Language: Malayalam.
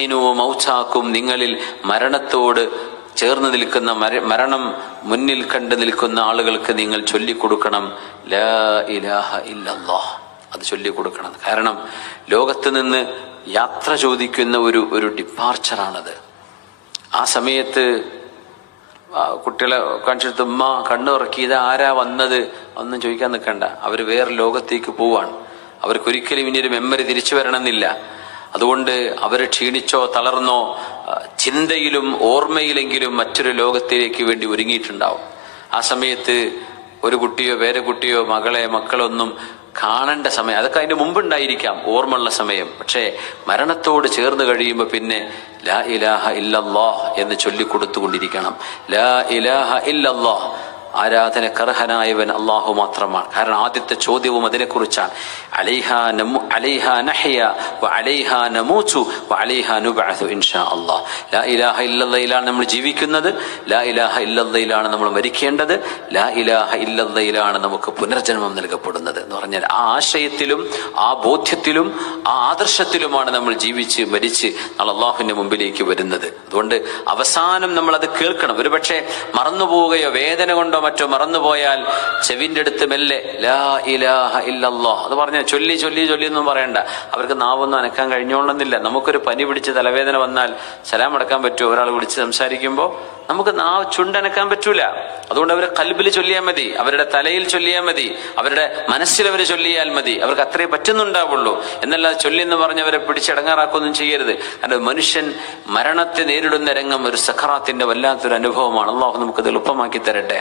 ലഖിനു മൗതാക്കും, നിങ്ങളിൽ മരണത്തോട് ചേർന്ന് നിൽക്കുന്ന, മരണം മുന്നിൽ കണ്ടു നിൽക്കുന്ന ആളുകൾക്ക് നിങ്ങൾ ചൊല്ലിക്കൊടുക്കണം ലാ ഇലാഹ ഇല്ലല്ലാഹ്. അത് ചൊല്ലിക്കൊടുക്കണം. കാരണം ലോകത്ത് നിന്ന് യാത്ര ചോദിക്കുന്ന ഒരു ഡിപ്പാർച്ചറാണത്. ആ സമയത്ത് കുട്ടികളെ കാണിച്ചിട്ട് ഉമ്മ കണ്ണു ഉറക്കിയത് ആരാ വന്നത് ഒന്നും ചോദിക്കാൻ നിൽക്കണ്ട. അവർ വേറെ ലോകത്തേക്ക് പോവാണ്. അവർക്കൊരിക്കലും ഇനി ഒരു മെമ്മറി തിരിച്ചു വരണമെന്നില്ല. അതുകൊണ്ട് അവർ ക്ഷീണിച്ചോ തളർന്നോ ചിന്തയിലും ഓർമ്മയിലെങ്കിലും മറ്റൊരു ലോകത്തിലേക്ക് വേണ്ടി ഒരുങ്ങിയിട്ടുണ്ടാവും. ആ സമയത്ത് ഒരു കുട്ടിയോ പേരക്കുട്ടിയോ മക്കളൊന്നും കാണേണ്ട സമയം, അതൊക്കെ അതിന്റെ മുമ്പുണ്ടായിരിക്കാം, ഓർമ്മയുള്ള സമയം. പക്ഷേ മരണത്തോട് ചേർന്ന് കഴിയുമ്പോൾ പിന്നെ ലാ ഇലാഹ ഇല്ലല്ലാഹ് എന്ന് ചൊല്ലിക്കൊടുത്തുകൊണ്ടിരിക്കണം. ലാ ഇലാഹ ഇല്ലല്ലാഹ്, ആരാധനക്കർഹനായവൻ അള്ളാഹു മാത്രമാണ്. കാരണം ആദ്യത്തെ ചോദ്യവും അതിനെക്കുറിച്ചാണ്. അലൈഹാ നഹ്യ വഅലൈഹാ നമൂതു വഅലൈഹാ നുബ്അസു ഇൻഷാ അല്ലാഹ്. ലാ ഇലാഹ ഇല്ലല്ലാഹിലാണ് നമ്മൾ ജീവിക്കുന്നത്, ലാ ഇലാഹ ഇല്ലല്ലാഹിലാണ് നമ്മൾ മരിക്കേണ്ടത്, ലാ ഇലാഹ ഇല്ലല്ലാഹിലാണ് നമുക്ക് പുനർജന്മം നൽകപ്പെടുന്നത് എന്ന് പറഞ്ഞാൽ ആ ആശയത്തിലും ആ ബോധ്യത്തിലും ആ ആദർശത്തിലുമാണ് നമ്മൾ ജീവിച്ച് മരിച്ച് നാളെ അള്ളാഹുവിന്റെ മുമ്പിലേക്ക് വരുന്നത്. അതുകൊണ്ട് അവസാനം നമ്മൾ അത് കേൾക്കണം. ഒരുപക്ഷെ മറന്നുപോവുകയോ വേദന കൊണ്ടോ മറ്റോ മറന്നുപോയാൽ ചെവിന്റെ അടുത്ത് മെല്ലെ ലാ ഇലാഹ ഇല്ലല്ലാഹ് അത് പറഞ്ഞ ചൊല്ലി ഒന്നും പറയണ്ട. അവർക്ക് നാവൊന്നും അനക്കാൻ കഴിഞ്ഞോളന്നില്ല. നമുക്കൊരു പനി പിടിച്ച് തലവേദന വന്നാൽ സലാം അടക്കാൻ പറ്റുമോ? ഒരാൾ വിളിച്ച് സംസാരിക്കുമ്പോൾ നമുക്ക് നാവ് ചുണ്ടനക്കാൻ പറ്റൂല. അതുകൊണ്ട് അവരെ കൽബിൽ ചൊല്ലിയാൽ മതി, അവരുടെ തലയിൽ ചൊല്ലിയാൽ മതി, അവരുടെ മനസ്സിൽ അവർ ചൊല്ലിയാൽ മതി. അവർക്ക് അത്രേ പറ്റുന്നുണ്ടാവുള്ളൂ. എന്നല്ല ചൊല്ലി എന്ന് പറഞ്ഞവരെ പിടിച്ചടങ്ങാറാക്കൊന്നും ചെയ്യരുത്. കാരണം മനുഷ്യൻ മരണത്തെ നേരിടുന്ന രംഗം ഒരു സഖറാത്തിന്റെ വല്ലാത്തൊരു അനുഭവമാണ്. അള്ളാഹു നമുക്കത് എളുപ്പമാക്കി തരട്ടെ.